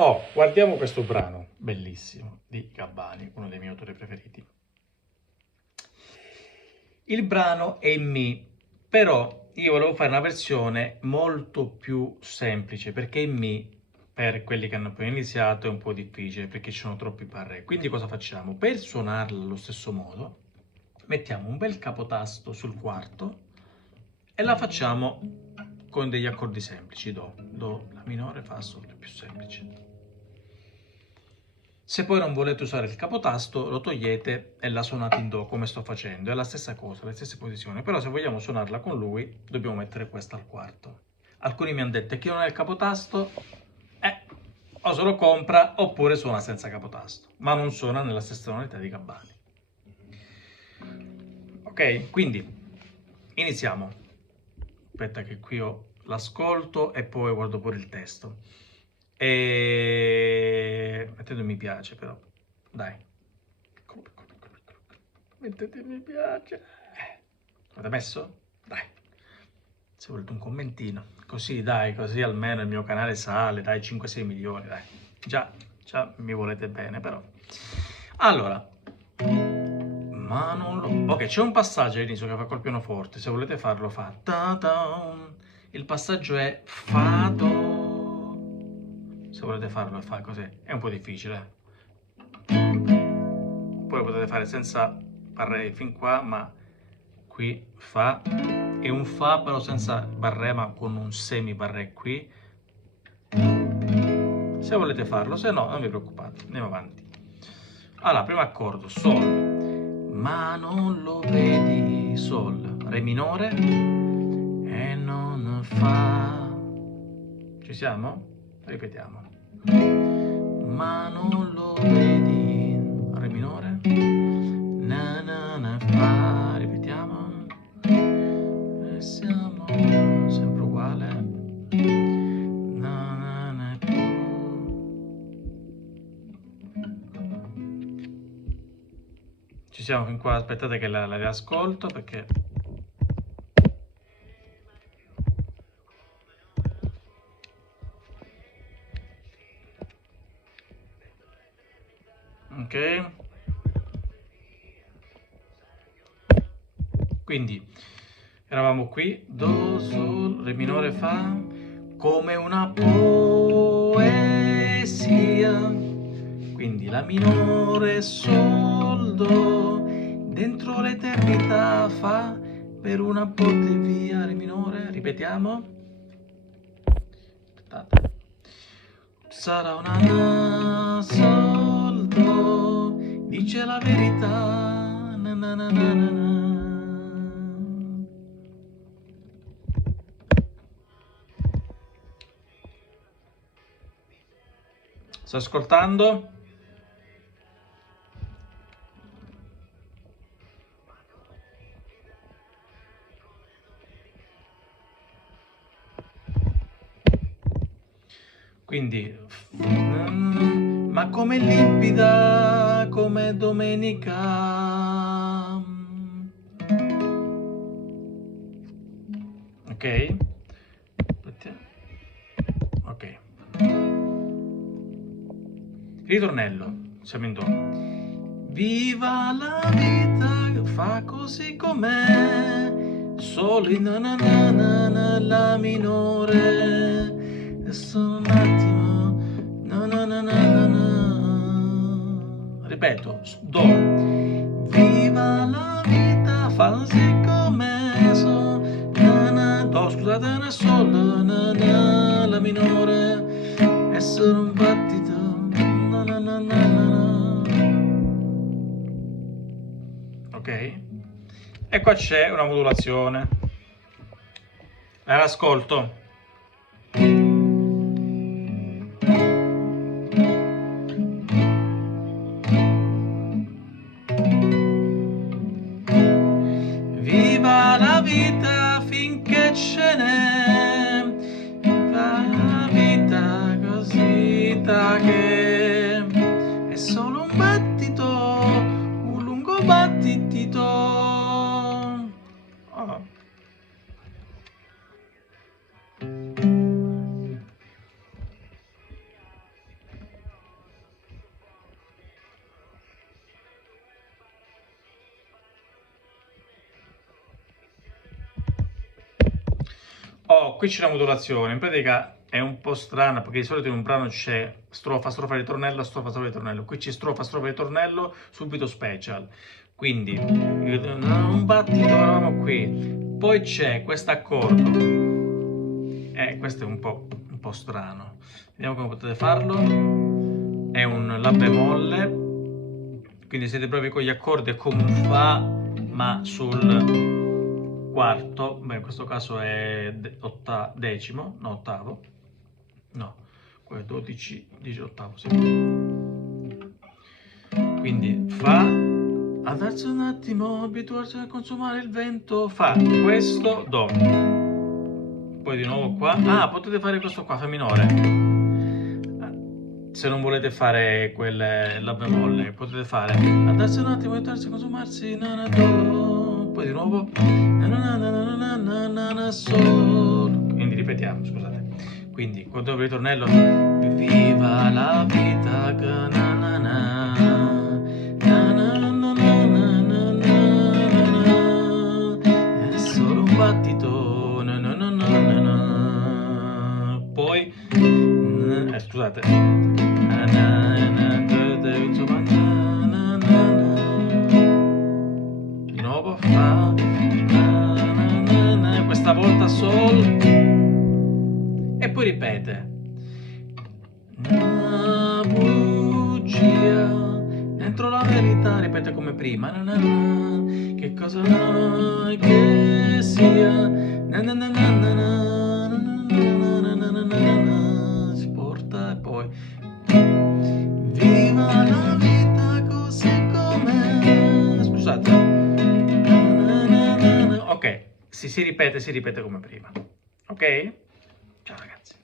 Oh, guardiamo questo brano bellissimo di Gabbani, uno dei miei autori preferiti. Il brano è in Mi, però io volevo fare una versione molto più semplice, perché in Mi, per quelli che hanno appena iniziato, è un po' difficile, perché ci sono troppi barré. Quindi cosa facciamo? Per suonarla allo stesso modo, mettiamo un bel capotasto sul quarto e la facciamo con degli accordi semplici, Do, La minore, Fa, Sol, è più semplice. Se poi non volete usare il capotasto, lo togliete e la suonate in Do, come sto facendo. È la stessa cosa, le stesse posizioni. Però se vogliamo suonarla con lui, dobbiamo mettere questa al quarto. Alcuni mi hanno detto che chi non ha il capotasto, o se lo compra oppure suona senza capotasto, ma non suona nella stessa tonalità di Gabbani. Ok, quindi iniziamo. Aspetta che qui ho l'ascolto e poi guardo pure il testo. E mettete un mi piace però, dai. Mettete mi piace. L'avete messo? Dai. Se volete un commentino. Così, dai, così almeno il mio canale sale, dai, 5-6 milioni, dai. Già mi volete bene, però. Allora. Ma non lo... Ok, c'è un passaggio all'inizio che fa col pianoforte. Se volete farlo, fa... Il passaggio è Fa, Do. Se volete farlo, fa così. È un po' difficile. Poi lo potete fare senza barré fin qua, ma qui Fa è un Fa però senza barré, ma con un semi barré qui. Se volete farlo, se no non vi preoccupate, andiamo avanti. Allora, primo accordo, Sol, ma non lo vedi, Sol, Re minore e non Fa. Ci siamo? Ripetiamo. Ma non lo vedi, Re minore, Fa, ripetiamo. E siamo sempre uguale. Ci siamo fin qua, aspettate che la riascolto perché... Ok? Quindi eravamo qui, Do, Sol, Re minore, Fa, come una poesia. Quindi La minore, Sol, Do, dentro l'eternità Fa, per una botte via, Re minore, ripetiamo. Aspettate. Sarà una Sol, Do, dice la verità, na na na na na na. Sto ascoltando? Quindi, ma come limpida come domenica. Ok? Ok. Ritornello, siamo in Do. Viva la vita, fa così com'è, solo in na na na na na, la minore. E solo un attimo, na na na na na na. Ripeto, Do. Viva la vita, fa così com'è, so, na na, Do, scusate, na sol, na na, la minore. È solo un battito, na na na na na. Ok? E qua c'è una modulazione. L'ascolto. Viva la vita finché ce n'è, viva la vita così da che è solo un battito, un lungo battito. Oh. Oh, qui c'è la modulazione, in pratica è un po' strana perché di solito in un brano c'è strofa, strofa, ritornello, strofa, strofa, ritornello. Qui c'è strofa, strofa, ritornello, subito special. Quindi un battito, eravamo qui. Poi c'è questo accordo. Questo è un po' strano. Vediamo come potete farlo. È un La bemolle. Quindi siete bravi con gli accordi, è come un Fa, ma sul quarto, beh in questo caso è decimo, no ottavo, no, quello è 12, 18, sì. Quindi Fa, alzarsi un attimo, abituarsi a consumare il vento, Fa questo, Do. Poi di nuovo qua, potete fare questo qua, Fa minore. Se non volete fare La bemolle, potete fare alzarsi un attimo, abituarsi a consumarsi, Do. Poi di nuovo Sol. Quindi ripetiamo, scusate. Quindi quando il ritornello viva la vita na na na na na na na na na, è solo un battito na na na na na na. Poi scusate insomma di nuovo Fa, questa volta Sol e poi ripete una bugia dentro la verità, ripete come prima che cosa che sia si porta e poi viva la vita così com'è. Scusate. Ok, si ripete come prima. Ok? Ciao ragazzi.